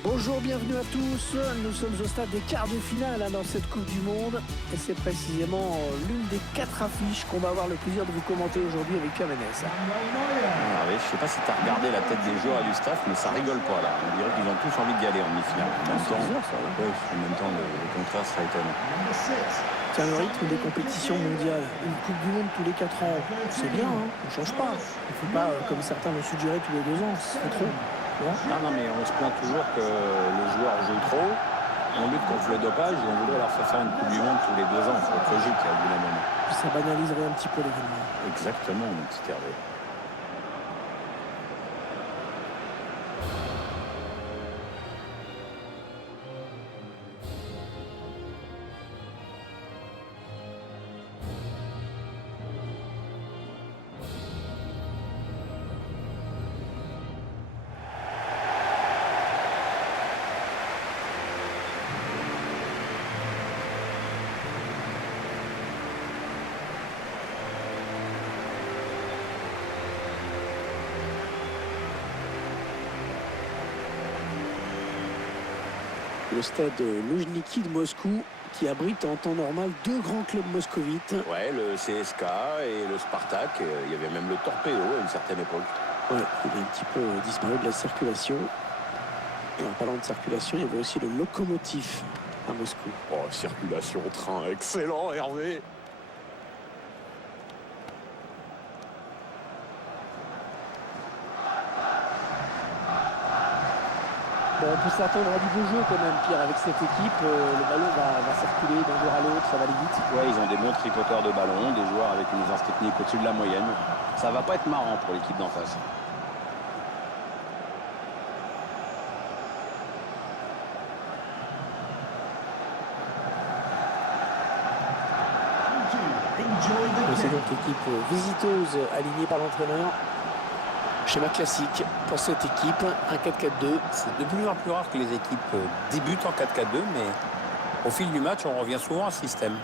Bonjour, bienvenue à tous. Nous sommes au stade des quarts de finale dans cette Coupe du Monde. Et c'est précisément l'une des 4 affiches qu'on va avoir le plaisir de vous commenter aujourd'hui avec Pierre Ménès. Je ne sais pas si tu as regardé la tête des joueurs et du staff, mais ça rigole pas là. On dirait qu'ils ont tous envie d'y aller en demi-finale. En même temps, le contraire serait étonnant. Tiens, le rythme des compétitions mondiales, une Coupe du Monde tous les 4 ans, c'est bien, hein, on ne change pas. On ne fait pas comme certains l'ont suggéré tous les 2 ans, c'est trop. Non, mais on se plaint toujours que les joueurs jouent trop. On lutte contre le dopage et on voudrait leur faire une Coupe du Monde tous les 2 ans. C'est être logique à bout d'un moment. Puis ça banaliserait un petit peu l'événement. Exactement, mon petit Hervé. Le stade Loujniki de Moscou qui abrite en temps normal 2 grands clubs moscovites. Ouais, le CSK et le Spartak. Il y avait même le Torpedo à une certaine époque. Ouais, il a un petit peu disparu de la circulation. Et en parlant de circulation, il y avait aussi le Lokomotiv à Moscou. Oh, circulation, train, excellent Hervé. Bon, on peut s'attendre à du beau jeu quand même, Pierre, avec cette équipe. Le ballon va circuler d'un joueur à l'autre, ça va aller vite. Ouais, ils ont des bons tripoteurs de ballon, des joueurs avec une aisance technique au-dessus de la moyenne. Ça va pas être marrant pour l'équipe d'en face. C'est donc l'équipe visiteuse alignée par l'entraîneur. Schéma classique pour cette équipe, un 4-4-2. C'est de plus en plus rare que les équipes débutent en 4-4-2, mais au fil du match, on revient souvent à ce système.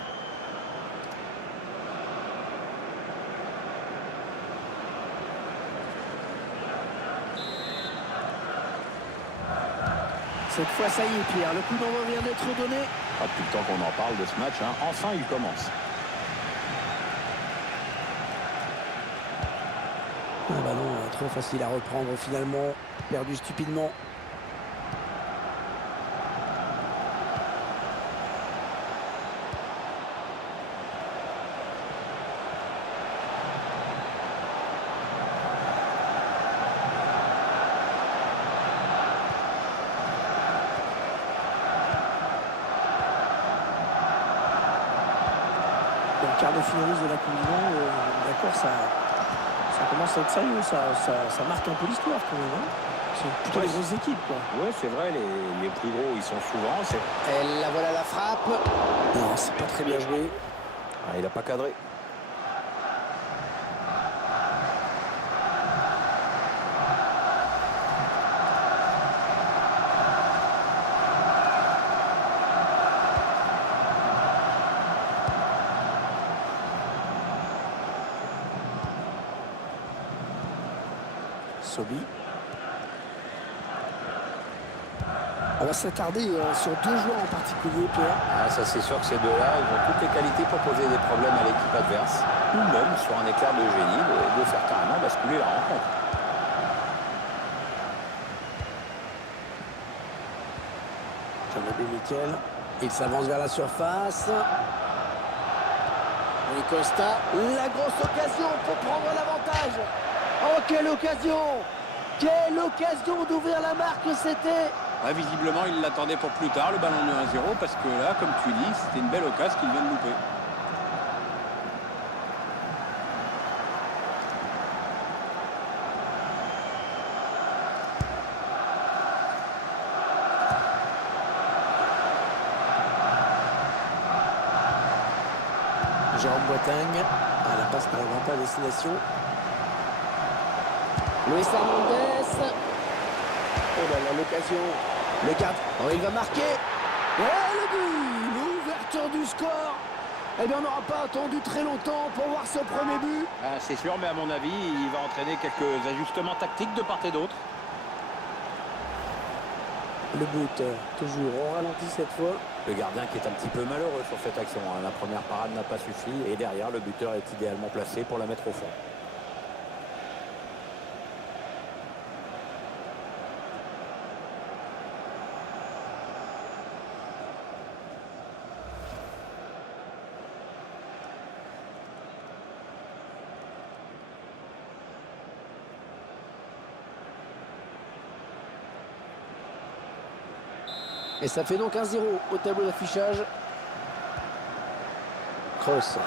Cette fois, ça y est, Pierre, le coup d'envoi vient d'être donné. Depuis le temps qu'on en parle de ce match, enfin il commence. Un ballon trop facile à reprendre finalement, perdu stupidement. Le quart de finaliste de la Coupe du Monde, d'accord, ça commence à être sérieux, ça marque un peu l'histoire quand même. Hein, c'est plutôt les grosses équipes, quoi. Ouais, c'est vrai, les plus gros, ils sont souvent. Et la voilà la frappe. Non, c'est pas très bien joué. Il n'a pas cadré. Sobi. On va s'attarder sur 2 joueurs en particulier, Pierre. Ça c'est sûr que ces deux-là, ils ont toutes les qualités pour poser des problèmes à l'équipe adverse. Ou même, sur un éclair de génie, de faire carrément basculer la rencontre. Jean-Abbé Miquel. Il s'avance vers la surface. Et Costa. La grosse occasion pour prendre l'avantage. Oh, quelle occasion! Quelle occasion d'ouvrir la marque c'était! Ouais, visiblement, il l'attendait pour plus tard, le ballon de 1-0, parce que là, comme tu dis, c'était une belle occasion qu'il vient de louper. Jérôme Boateng. La passe n'arrivera pas à destination. Luis Hernandez. Oh là là, l'occasion. Le gardien. Oh, il va marquer. Et le but. L'ouverture du score. Eh bien, on n'aura pas attendu très longtemps pour voir ce premier but. C'est sûr, mais à mon avis, il va entraîner quelques ajustements tactiques de part et d'autre. Le but, toujours au ralenti cette fois. Le gardien qui est un petit peu malheureux sur cette action, hein. La première parade n'a pas suffi et derrière, le buteur est idéalement placé pour la mettre au fond. Et ça fait donc 1-0 au tableau d'affichage. Kroos.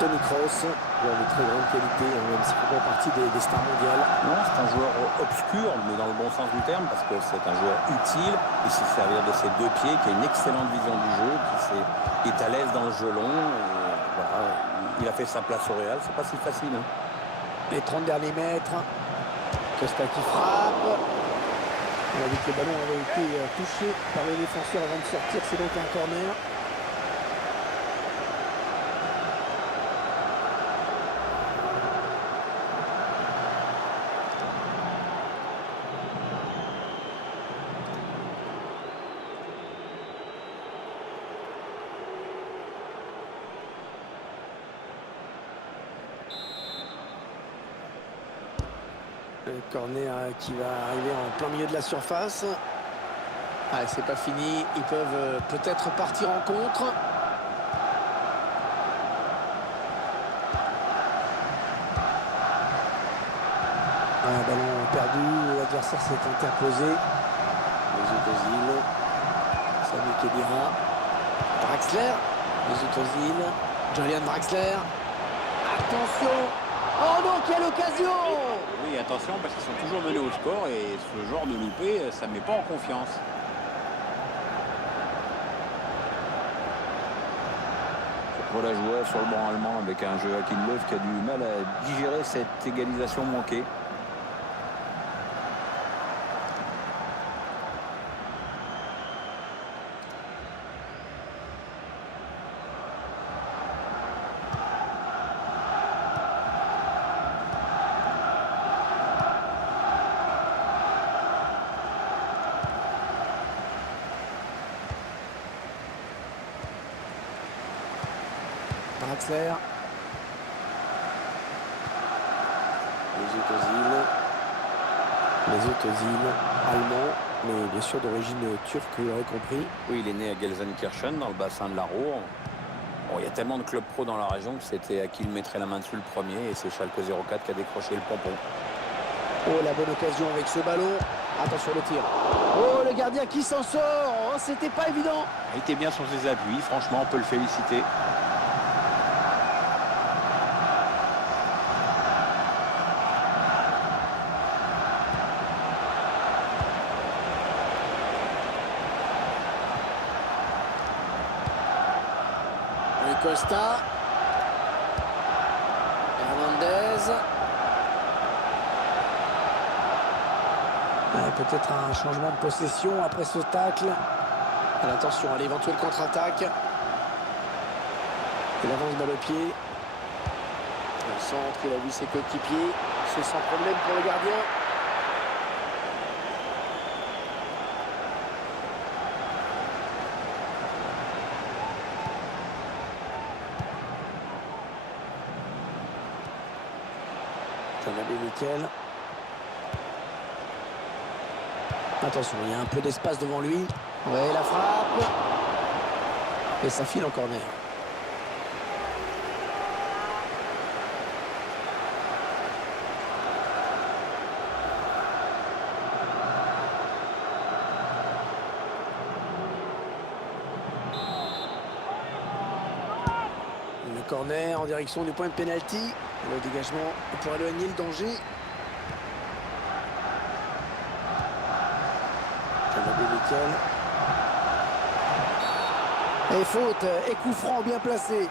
Toni Kroos, joueur de très grande qualité, même s'il fait partie des stars mondiales. Non, c'est un joueur obscur, mais dans le bon sens du terme, parce que c'est un joueur utile. Il sait servir de ses deux pieds, qui a une excellente vision du jeu, qui est à l'aise dans le jeu long. Et voilà, il a fait sa place au Real, c'est pas si facile. Hein. Les 30 derniers mètres. Costa qui frappe. On a vu que le ballon avait été touché par le défenseur avant de sortir. C'est donc un corner. Le corner qui va arriver en plein milieu de la surface. Ah, c'est pas fini. Ils peuvent peut-être partir en contre. Un ballon perdu. L'adversaire s'est interposé. Mesut Ozil. Sami Khedira. Draxler. Mesut Ozil. Julian Draxler. Attention. Oh non, quelle occasion! Oui, attention, parce qu'ils sont toujours menés au score et ce genre de loupé, ça ne met pas en confiance. Voilà, joueur sur le banc allemand avec un Joachim Löw qui a du mal à digérer cette égalisation manquée. Draxler. Mesut Ozil, allemand, mais bien sûr d'origine turque, vous l'aurez compris. Oui, il est né à Gelsenkirchen, dans le bassin de la Ruhr. Bon, il y a tellement de clubs pro dans la région que c'était à qui il mettrait la main dessus le premier, et c'est Schalke 04 qui a décroché le pompon. Oh, la bonne occasion avec ce ballon. Attention le tir. Oh, le gardien qui s'en sort. Oh, c'était pas évident. Il était bien sur ses appuis, franchement, on peut le féliciter. Costa. Hernandez. Peut-être un changement de possession après ce tacle. Attention à l'éventuelle contre-attaque. Il avance dans le pied. Le centre, il a vu ses coéquipiers. C'est sans problème pour le gardien. Nickel. Attention, il y a un peu d'espace devant lui. Ouais, la frappe. Et ça file en corner. Le corner en direction du point de pénalty. Le dégagement pour éloigner le danger. Et faute, et coup franc bien placé.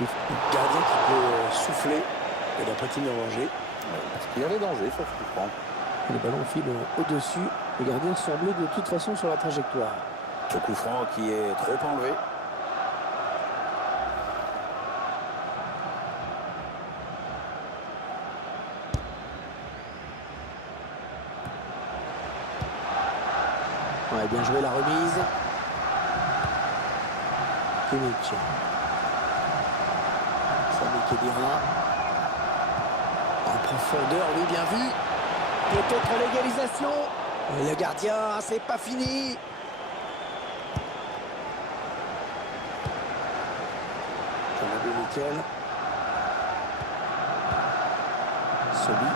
Le gardien qui peut souffler et la patine en danger. Parce qu'il y avait danger sur ce coup franc. Le ballon file au-dessus. Le gardien semblait de toute façon sur la trajectoire. Ce coup franc qui est trop enlevé. Ouais, bien joué la remise. Kimmich. Sami Khedira. En profondeur, oui, bien vu. Peut-être l'égalisation. Le gardien, c'est pas fini. Jean-Nabil Miquel. Sobi.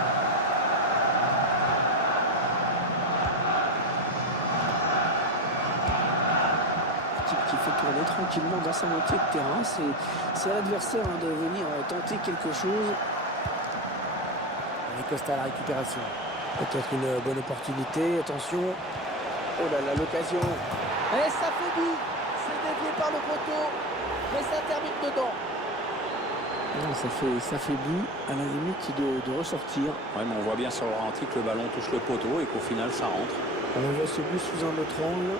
Qui fait tourner tranquillement dans sa moitié de terrain. C'est à l'adversaire de venir tenter quelque chose. Et Costa à la récupération. Peut-être une bonne opportunité. Attention. Oh là là, l'occasion. Et ça fait but. C'est dévié par le poteau. Mais ça termine dedans. Non, ça fait but à la limite de ressortir. Ouais, mais on voit bien sur le ralenti que le ballon touche le poteau et qu'au final ça rentre. On voit ce but sous un autre angle.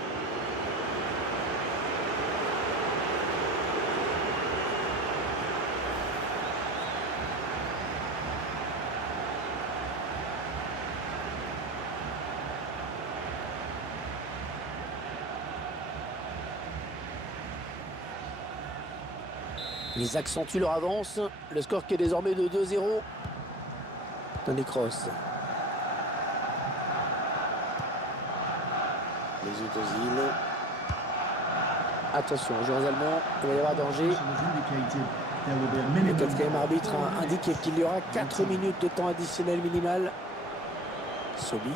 Ils accentuent leur avance. Le score qui est désormais de 2-0. Toni Kroos. Mesut Ozil. Attention, joueurs allemands, il va y avoir danger. Le quatrième arbitre a indiqué qu'il y aura 4 minutes de temps additionnel minimal. Sobi.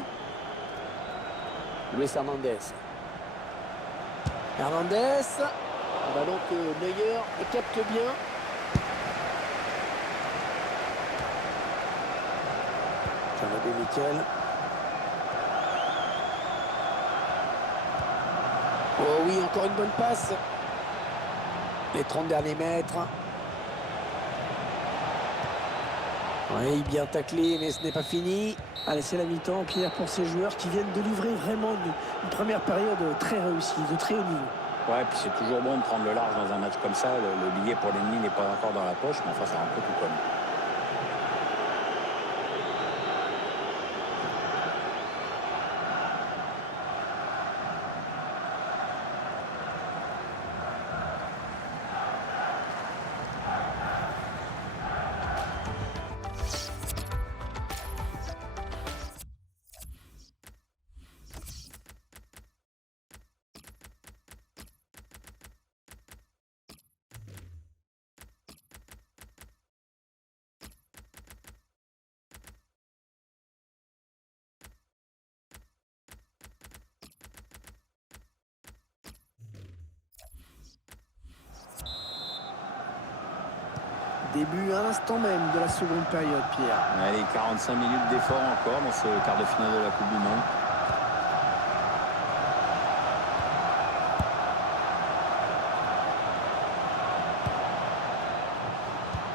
Luis Hernandez. Hernandez. Un ballon que Neuer capte bien. Jean-Nabil Miquel. Oh oui, encore une bonne passe. Les 30 derniers mètres. Oui, bien taclé, mais ce n'est pas fini. Allez, c'est la mi-temps, Pierre, pour ces joueurs qui viennent de livrer vraiment une première période très réussie, de très haut niveau. Ouais, puis c'est toujours bon de prendre le large dans un match comme ça. Le billet pour l'ennemi n'est pas encore dans la poche, mais enfin, c'est un peu tout comme. Début à l'instant même de la seconde période, Pierre. Allez, 45 minutes d'effort encore dans ce quart de finale de la Coupe du Monde.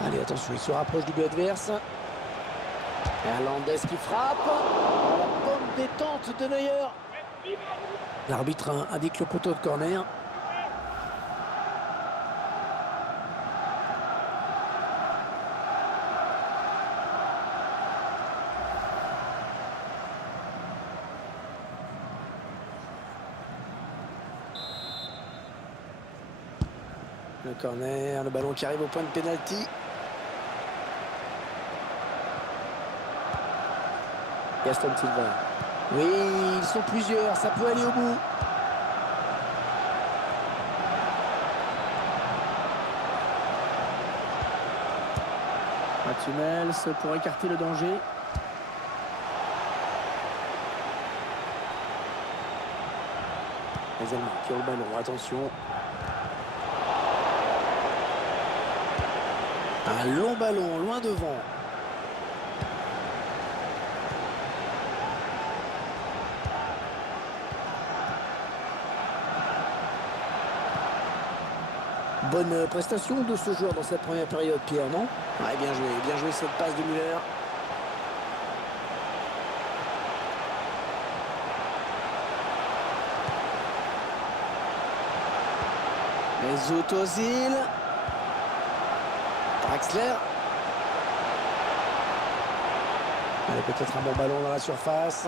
Allez, attention, il se rapproche du but adverse. Hernandez qui frappe. La bonne détente de Neuer. L'arbitre indique le poteau de corner. Le corner, le ballon qui arrive au point de pénalty. Gaston Silva. Oui, ils sont plusieurs, ça peut aller au bout. Matumels pour écarter le danger. Les Allemands qui ont le ballon, attention. Un long ballon, loin devant. Bonne prestation de ce joueur dans cette première période, Pierre, non? Ouais, bien joué cette passe de Müller. Mesut Özil. Draxler. Allez, peut-être un bon ballon dans la surface.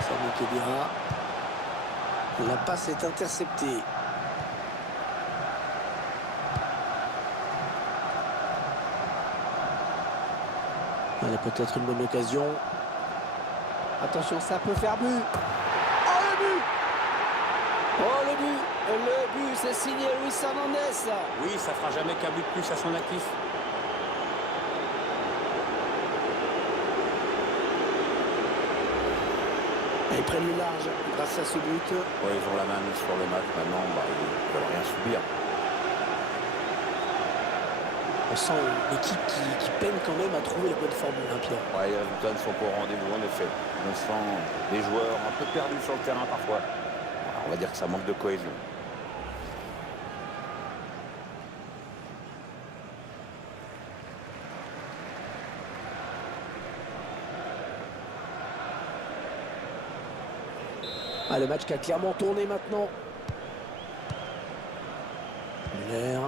Sami Khedira. La passe est interceptée. Allez, peut-être une bonne occasion. Attention, ça peut faire but. Oh, le but! Oh, le but! Le but, c'est signé Luis Hernandez. Oui, ça fera jamais qu'un but de plus à son actif. Ils prennent le large grâce à ce but. Ouais, ils ont la main mise sur le match maintenant, ils ne veulent rien subir. On sent une équipe qui peine quand même à trouver la bonne formule, hein, Pierre. Ouais, les résultats ne sont pas au rendez-vous, en effet. On sent des joueurs un peu perdus sur le terrain parfois. Alors, on va dire que ça manque de cohésion. Ah, le match qui a clairement tourné maintenant. Müller.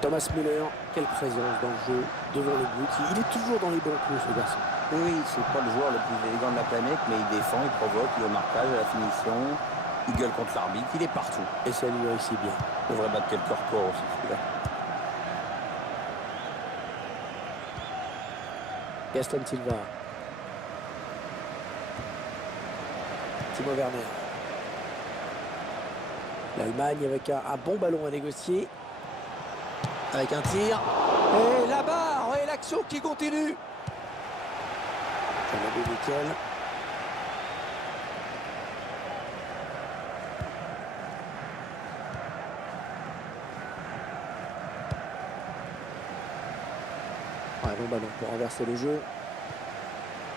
Thomas Müller, quelle présence dans le jeu, devant le but. Il est toujours dans les bons coups, ce garçon. Oui, c'est pas le joueur le plus élégant de la planète, mais il défend, il provoque, il est au marquage, à la finition, il gueule contre l'arbitre, il est partout. Et ça lui réussit bien. Il devrait battre quelques records aussi, celui-là. Gaston Silva. Timo Werner. L'Allemagne avec un bon ballon à négocier. Avec un tir. Et la barre. Et l'action qui continue. Ça va bien, nickel. Ouais, bon ballon pour renverser le jeu.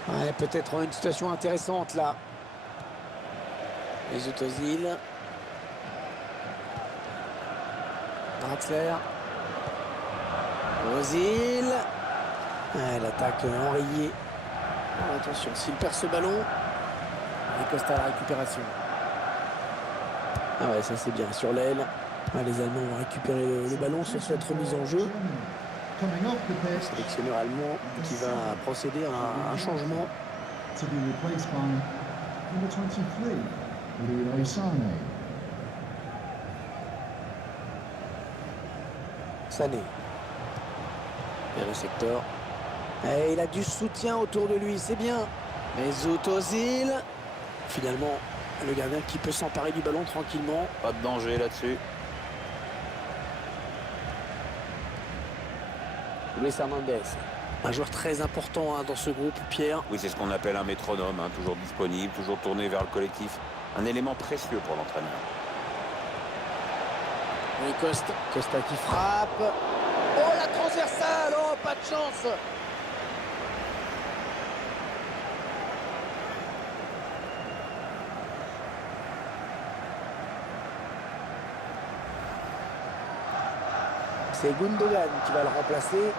Ouais, peut-être une situation intéressante là. Mesut Özil. Draxler. Özil. Ouais, l'attaque enrayée. Oh, attention, s'il perd ce ballon. Et Costa à la récupération. Ah ouais, ça c'est bien. Sur l'aile. Ouais, les Allemands vont récupérer le ballon sur cette remise en jeu. Le sélectionneur allemand qui va procéder à un changement. Sané. Vers le secteur. Et il a du soutien autour de lui, c'est bien. Mesut Özil. Finalement, le gardien qui peut s'emparer du ballon tranquillement. Pas de danger là-dessus. Luis Hernandez. Un joueur très important, hein, dans ce groupe, Pierre. Oui, c'est ce qu'on appelle un métronome, hein, toujours disponible, toujours tourné vers le collectif. Un élément précieux pour l'entraîneur. Oui, Costa qui frappe. Oh, la transversale. Oh, pas de chance. C'est Gundogan qui va le remplacer.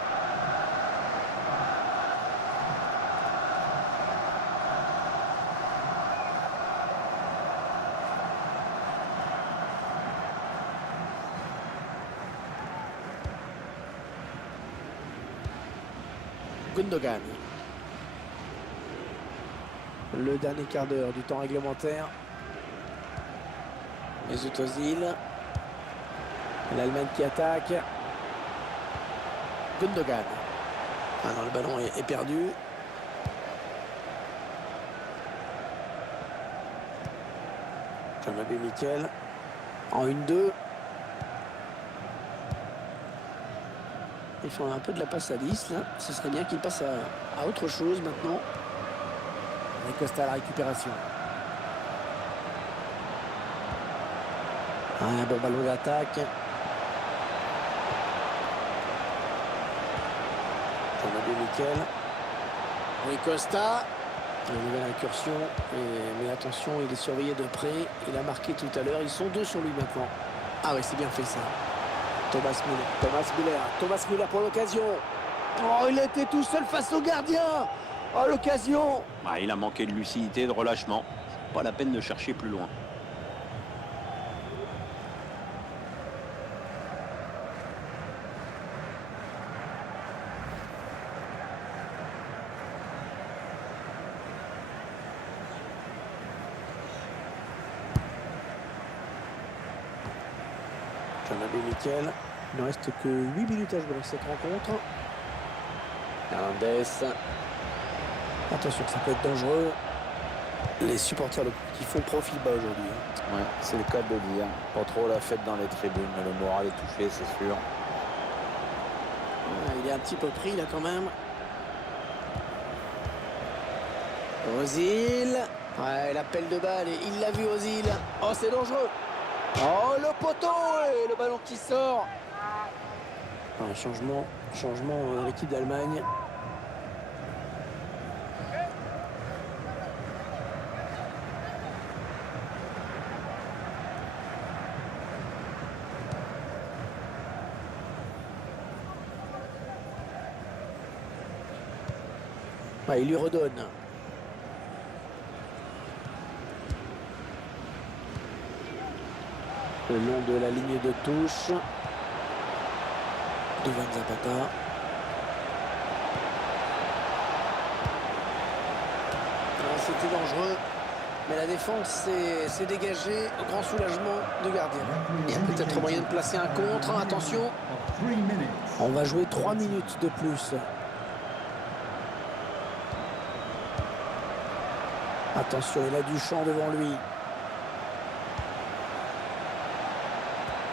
Gundogan. Le dernier quart d'heure du temps réglementaire. Mesut Özil. L'Allemagne qui attaque. Gundogan. Ah non, le ballon est perdu. Ça va bien, nickel. En 1-2. Il fait un peu de la passe à 10 là. Ce serait bien qu'il passe à autre chose maintenant. Avec Costa à la récupération. Ah, un bon ballon d'attaque. Ça va bien, nickel. Oui, Costa. Une nouvelle incursion, mais attention, il est surveillé de près. Il a marqué tout à l'heure. Ils sont deux sur lui maintenant. Ah ouais, c'est bien fait ça. Thomas Müller pour l'occasion. Oh, il était tout seul face au gardien. Oh, l'occasion. Ah, il a manqué de lucidité, de relâchement. Pas la peine de chercher plus loin. Jean-Abbé Miquel. Il ne reste que 8 minutes à jouer dans cette rencontre. Hernandez. Attention, ça peut être dangereux. Les supporters qui font profil bas aujourd'hui. Ouais, c'est le cas de le dire. Pas trop la fête dans les tribunes, mais le moral est touché, c'est sûr. Il est un petit peu pris là quand même. Ozil. Ouais, l'appel de balle et il l'a vu Ozil. Oh, c'est dangereux. Oh, le poteau et le ballon qui sort. Un changement dans l'équipe d'Allemagne. Ouais, il lui redonne. Le long de la ligne de touche. Duvin Zapata. C'était dangereux. Mais la défense s'est dégagée au grand soulagement du gardien. Il y a peut-être moyen de placer un contre. Attention. On va jouer 3 minutes de plus. Attention, il a du champ devant lui.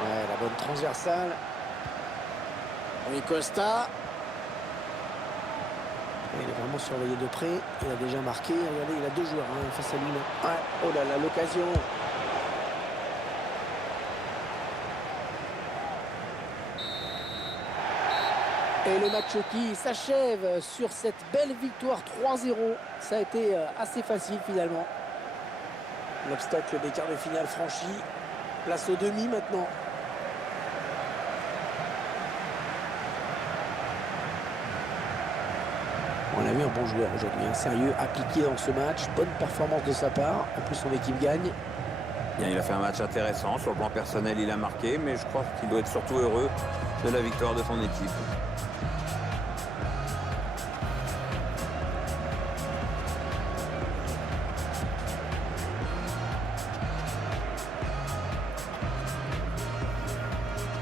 Ouais, la bonne transversale. Rui Costa. Il est vraiment surveillé de près. Il a déjà marqué. Regardez, il a deux joueurs face à lui. Ouais. Oh là là, l'occasion. Et le match qui s'achève sur cette belle victoire 3-0. Ça a été assez facile finalement. L'obstacle des quarts de finale franchi. Place au demi maintenant. On a vu un bon joueur aujourd'hui, un sérieux, appliqué dans ce match. Bonne performance de sa part. En plus, son équipe gagne. Bien, il a fait un match intéressant. Sur le plan personnel, il a marqué. Mais je crois qu'il doit être surtout heureux de la victoire de son équipe.